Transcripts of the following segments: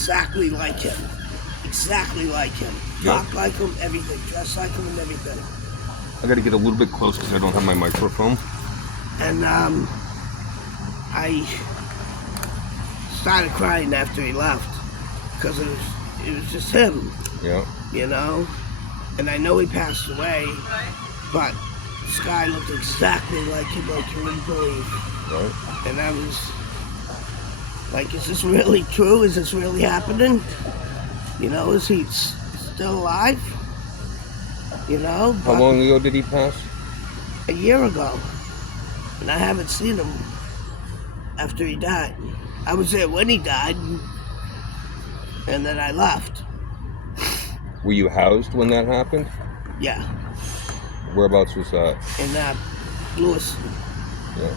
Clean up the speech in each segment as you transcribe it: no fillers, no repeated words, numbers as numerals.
exactly like him. Exactly like him. Talk like him, everything. Dress like him and everything. I got to get a little bit close because I don't have my microphone. And I started crying after he left because it was just him. Yeah. You know? And I know he passed away, but this guy looked exactly like him, like you wouldn't believe. Right. And I was like, is this really true? Is this really happening? You know, is he still alive? You know? How long ago did he pass? A year ago. And I haven't seen him after he died. I was there when he died, and then I left. Were you housed when that happened? Yeah. Whereabouts was that? In Lewis. Yeah.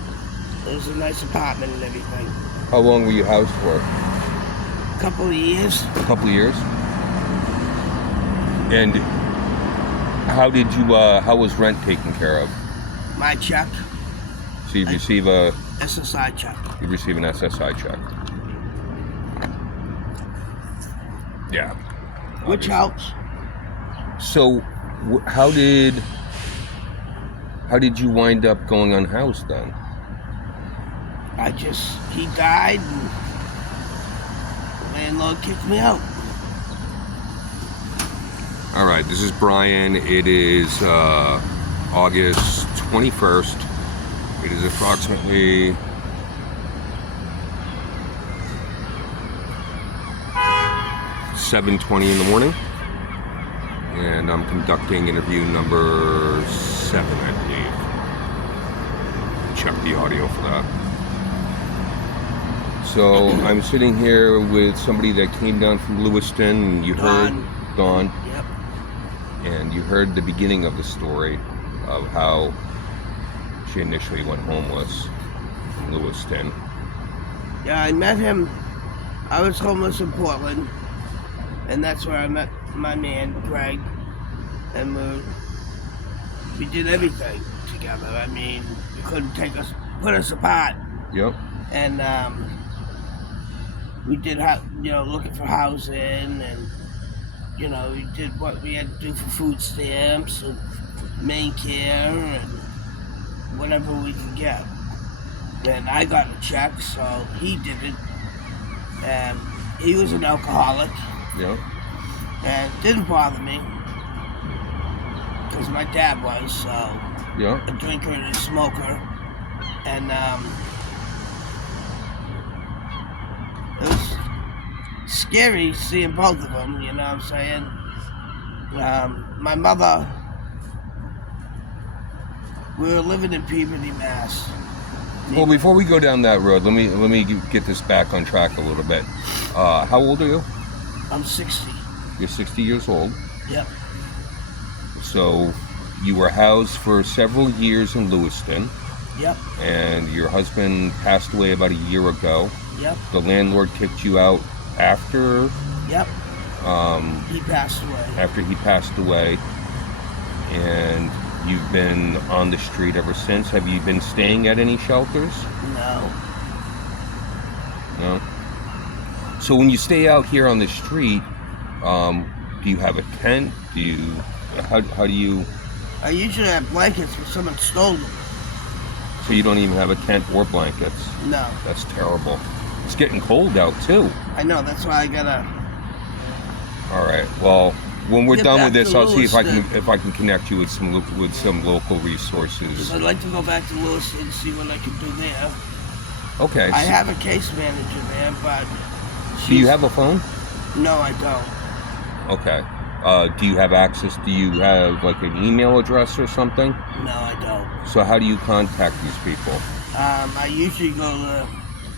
It was a nice apartment and everything. How long were you housed for? A couple of years. A couple of years? And how was rent taken care of? My check. So you receive a SSI check. You receive an SSI check. Yeah. Which helps. So, how did you wind up going unhoused then? He died, and the landlord kicked me out. All right, this is Brian. It is August 21st. It is approximately 7:20 in the morning, and I'm conducting interview number 7, I believe. Check the audio for that. So I'm sitting here with somebody that came down from Lewiston, and you heard Dawn. Yep. And you heard the beginning of the story of how she initially went homeless in Lewiston. Yeah, I met him. I was homeless in Portland, and that's where I met my man, Greg, and we did everything together. I mean, you couldn't put us apart. Yep. And we did, looking for housing, and we did what we had to do for food stamps and main care and whatever we could get. And I got a check, so he did it. And he was an alcoholic. Yeah. And it didn't bother me, because my dad was, so Yeah. a drinker and a smoker. And it was scary seeing both of them, you know what I'm saying? My mother, we were living in Peabody, Mass. Well, before we go down that road, let me get this back on track a little bit. How old are you? I'm 60. You're 60 years old. Yep. So you were housed for several years in Lewiston. Yep. And your husband passed away about a year ago. Yep. The landlord kicked you out after. Yep. He passed away. After he passed away, and you've been on the street ever since. Have you been staying at any shelters? No. No. So when you stay out here on the street, do you have a tent? How do you? I usually have blankets, but someone stole them. So you don't even have a tent or blankets? No. That's terrible. It's getting cold out too. I know. That's why I gotta. All right. Well, when we're done with this, I'll see if I can connect you with some local resources. I'd like to go back to Lewis and see what I can do there. Okay. I have a case manager there, but. Do you have a phone? No, I don't. Okay. Do you have access? Do you have like an email address or something? No, I don't. So how do you contact these people? I usually go to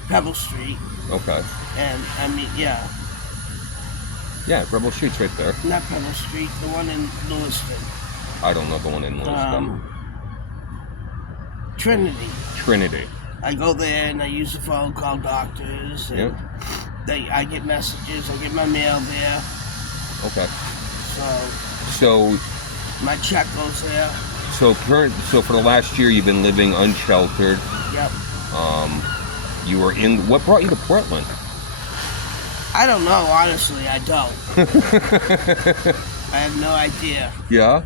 Pebble Street. Okay. And yeah. Yeah, Rebel Street's right there. Not Pebble Street, the one in Lewiston. I don't know the one in Lewiston. Trinity. I go there and I use the phone, call doctors, and I get messages. I get my mail there. Okay. So my check goes there. So for the last year you've been living unsheltered. Yep. You were in. What brought you to Portland? I don't know, honestly, I don't. I have no idea. Yeah?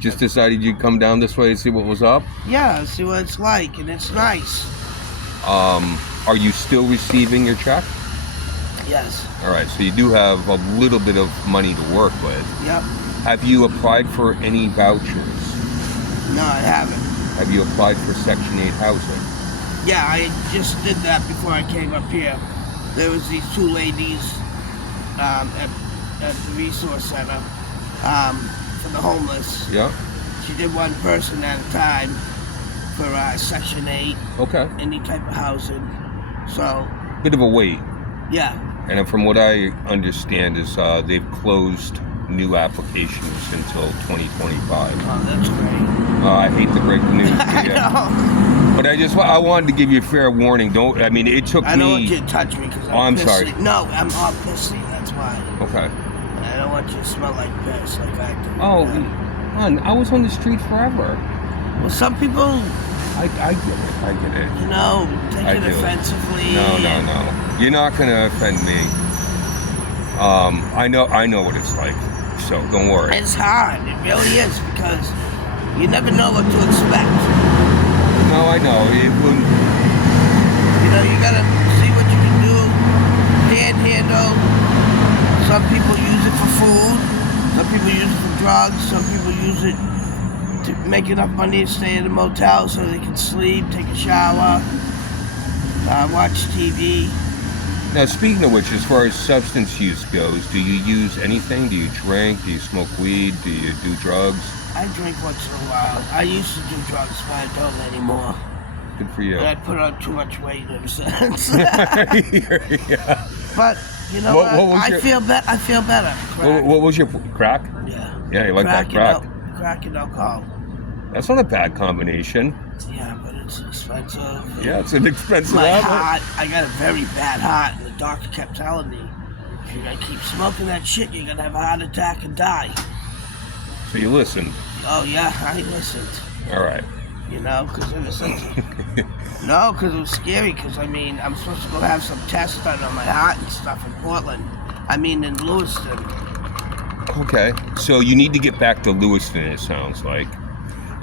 Just decided you'd come down this way and see what was up? Yeah, see what it's like, and it's nice. Are you still receiving your check? Yes. All right, so you do have a little bit of money to work with. Yep. Have you applied for any vouchers? No, I haven't. Have you applied for Section 8 housing? Yeah, I just did that before I came up here. There was these two ladies at the resource center for the homeless. Yeah. She did one person at a time for Section 8. Okay. Any type of housing. So. Bit of a wait. Yeah. And from what I understand is they've closed new applications until 2025. Oh, that's great. I hate to break the news to I you. know. But I wanted to give you a fair warning. It took me... I don't want you to touch me because I'm pissy. sorry. No, I'm all pissy, that's why. Okay. I don't want you to smell like piss like I do. Oh, hon, I was on the street forever. Well, some people... I get it. You know, take it offensively. No. You're not going to offend me. I know what it's like, so don't worry. It's hard. It really is, because you never know what to expect. No, I know. You know, you gotta see what you can do. Panhandle. Some people use it for food. Some people use it for drugs. Some people use it to make enough money to stay in a motel so they can sleep, take a shower, watch TV. Now, speaking of which, as far as substance use goes, do you use anything? Do you drink? Do you smoke weed? Do you do drugs? I drink once in a while. I used to do drugs, but I don't anymore. Good for you. But I put on too much weight ever since. Yeah. But you know what? I feel better. What was your crack? Yeah. Yeah, you like that crack? Crack and alcohol. That's not a bad combination. Yeah, but it's expensive. Yeah, it's an expensive My habit. heart, I got a very bad heart, and the doctor kept telling me, if you're gonna keep smoking that shit, you're gonna have a heart attack and die. So you listened. Oh yeah, I listened. All right. You know, because it was no, because it was scary. Because I mean, I'm supposed to go have some tests done on my heart and stuff in Portland. I mean, in Lewiston. Okay, so you need to get back to Lewiston. It sounds like.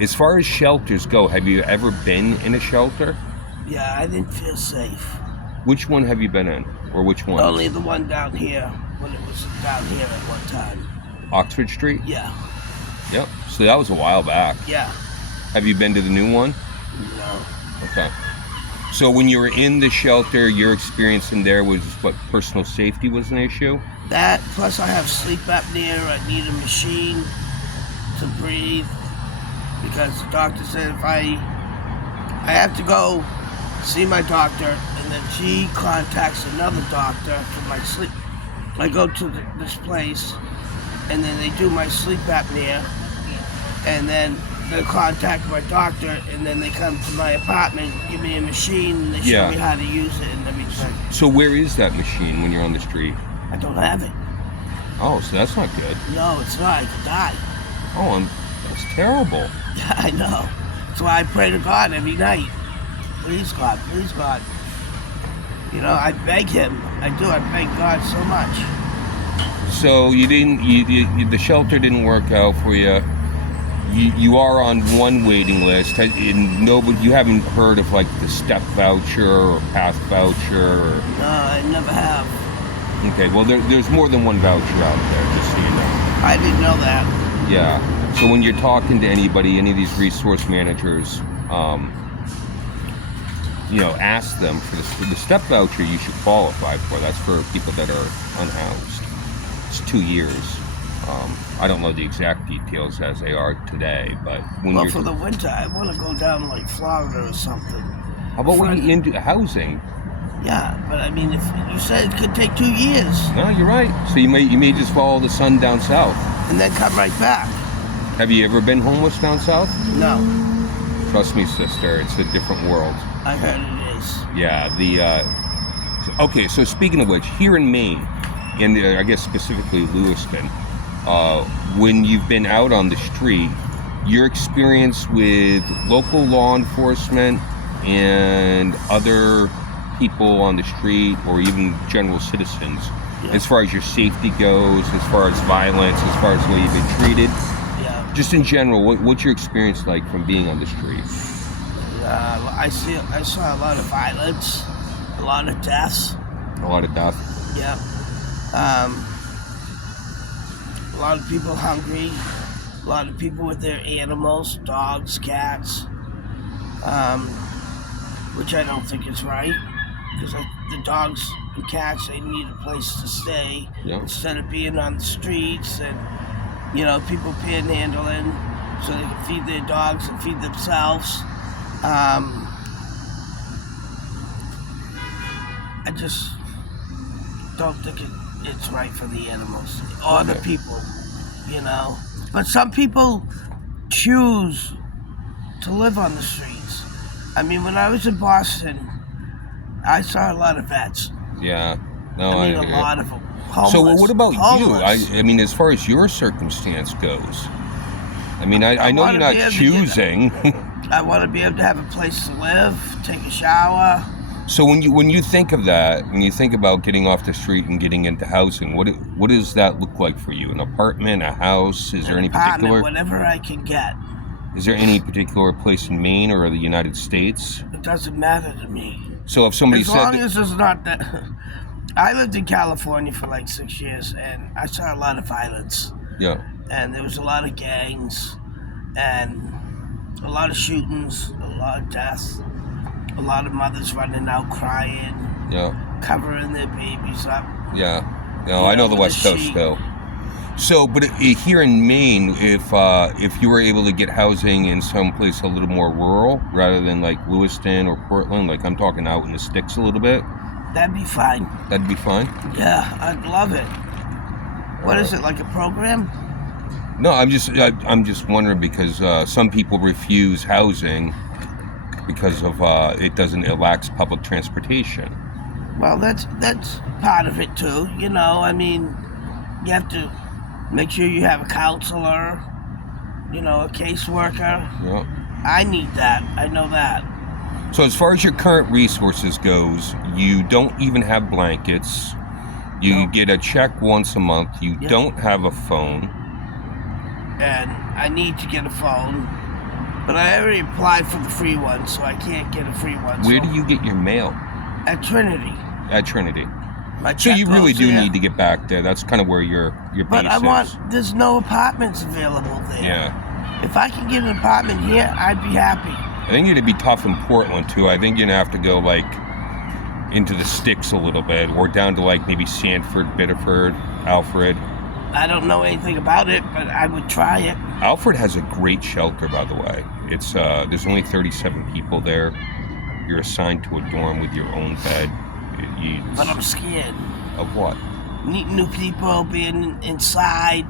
As far as shelters go, have you ever been in a shelter? Yeah, I didn't feel safe. Which one have you been in, or which one? Only the one down here, when it was down here at one time. Oxford Street? Yeah. Yep. So that was a while back. Yeah. Have you been to the new one? No. Okay. So when you were in the shelter, your experience in there was what, personal safety was an issue? That, plus I have sleep apnea. I need a machine to breathe. Because the doctor said if I have to go see my doctor, and then she contacts another doctor for my sleep. I go to this place, and then they do my sleep apnea, and then they contact my doctor, and then they come to my apartment, give me a machine, and they show me how to use it and everything. So where is that machine when you're on the street? I don't have it. Oh, so that's not good. No, it's not. I could die. Oh, that's terrible. Yeah, I know. That's why I pray to God every night. Please, God. Please, God. You know, I beg Him. I do. I beg God so much. So the shelter didn't work out for you. You are on one waiting list. You haven't heard of like the STEP voucher or PATH voucher? No, I never have. Okay, well there's more than one voucher out there, just so you know. I didn't know that. Yeah. So when you're talking to anybody, any of these resource managers, ask them for the STEP voucher you should qualify for. That's for people that are unhoused. It's 2 years. I don't know the exact details as they are today, but when for the winter, I want to go down like Florida or something. How about when you into housing? Yeah, but I mean, if you said it could take 2 years. No, you're right. So you may just follow the sun down south and then come right back. Have you ever been homeless down south? No. Trust me, sister, it's a different world. I heard it is. Yeah, okay, so speaking of which, here in Maine, and I guess specifically Lewiston, when you've been out on the street, your experience with local law enforcement and other people on the street or even general citizens, as far as your safety goes, as far as violence, as far as the way you've been treated? Yeah. Just in general, what's your experience like from being on the street? I saw a lot of violence, a lot of deaths. A lot of death? Yeah. A lot of people hungry. A lot of people with their animals, dogs, cats. Which I don't think is right. Because the dogs and cats, they need a place to stay instead of being on the streets and, people panhandling so they can feed their dogs and feed themselves. I just don't think it's right for the animals or the people, But some people choose to live on the streets. I mean, when I was in Boston, I saw a lot of vets. Yeah. No, I mean, a lot of them. Homeless. So what about homeless. you? I mean, as far as your circumstance goes, I mean, I know you're not choosing. I want to be able to have a place to live, take a shower. So when you think of that, when you think about getting off the street and getting into housing, what does that look like for you? An apartment, a house? Is there any particular? Whatever I can get. Is there any particular place in Maine or the United States? It doesn't matter to me. So if somebody said, as long as it's not that. I lived in California for like 6 years, and I saw a lot of violence. Yeah. And there was a lot of gangs, and a lot of shootings, a lot of deaths, a lot of mothers running out crying, covering their babies up. Yeah. No, I know the West Coast though. So, but here in Maine, if you were able to get housing in some place a little more rural, rather than like Lewiston or Portland, like I'm talking out in the sticks a little bit. That'd be fine. That'd be fine? Yeah, I'd love it. What is it, like a program? No, I'm just wondering because some people refuse housing because of it lacks public transportation. Well, that's part of it too. I mean, you have to make sure you have a counselor, a caseworker. Yeah. I need that. I know that. So as far as your current resources goes, you don't even have blankets. You get a check once a month. You don't have a phone. And I need to get a phone. But I already applied for the free one, so I can't get a free one. Where do you get your mail? At Trinity. At Trinity. So you really do need to get back there. That's kind of where your base is. There's no apartments available there. Yeah. If I can get an apartment here, I'd be happy. I think you're going to be tough in Portland, too. I think you're going to have to go, like, into the sticks a little bit, or down to, like, maybe Sanford, Biddeford, Alfred. I don't know anything about it, but I would try it. Alfred has a great shelter, by the way. It's there's only 37 people there. You're assigned to a dorm with your own bed. But I'm scared. Of what? Meeting new people, being inside.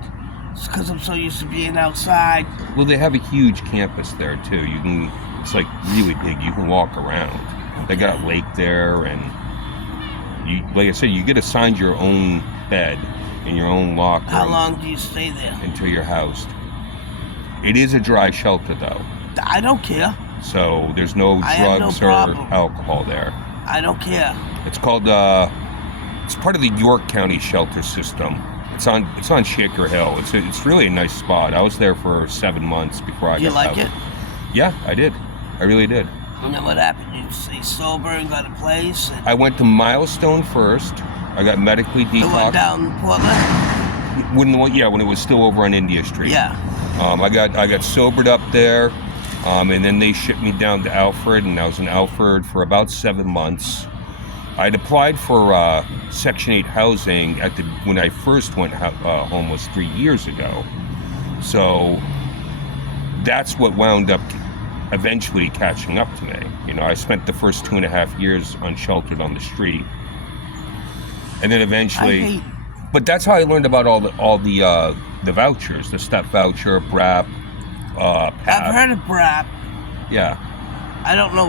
It's because I'm so used to being outside. Well, they have a huge campus there, too. It's like really big. You can walk around. Okay. They got a lake there, and like I said, you get assigned your own bed in your own locker. How long do you stay there? Until you're housed. It is a dry shelter, though. I don't care. So there's no drugs or alcohol there. I don't care. It's called. It's part of the York County shelter system. It's on Shaker Hill. It's really a nice spot. I was there for 7 months before I got out. You like it? Yeah, I did. I really did. And then what happened? You stay sober and got a place? I went to Milestone first. I got medically detoxed. The one down in Portland? When it was still over on India Street. Yeah. I got sobered up there, and then they shipped me down to Alfred, and I was in Alfred for about 7 months. I'd applied for Section 8 housing when I first went homeless 3 years ago. So that's what wound up eventually catching up to me. I spent the first 2.5 years unsheltered on the street. And then eventually, but that's how I learned about all the vouchers, the STEP voucher, BRAP, PAP. I've heard of BRAP. Yeah. I don't know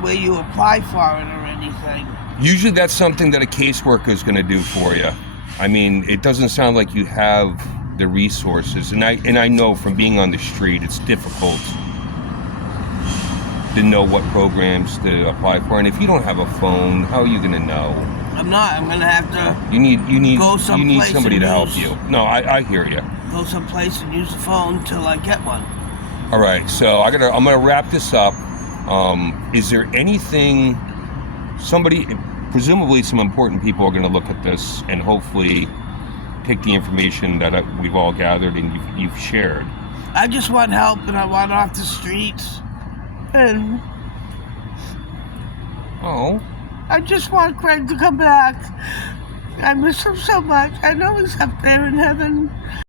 where you apply for it or anything. Usually that's something that a caseworker is going to do for you. I mean, it doesn't sound like you have the resources, and I know from being on the street, it's difficult to know what programs to apply for. And if you don't have a phone, how are you going to know? I'm not. I'm gonna have to You need go you need someplace somebody and to help use- you. No, I hear you. go someplace and use the phone till I get one. All right, so I'm gonna wrap this up. Is there anything presumably some important people are gonna look at this and hopefully take the information that we've all gathered and you've shared? I just want help, and I want off the streets, and Oh, I just want Craig to come back. I miss him so much. I know he's up there in heaven.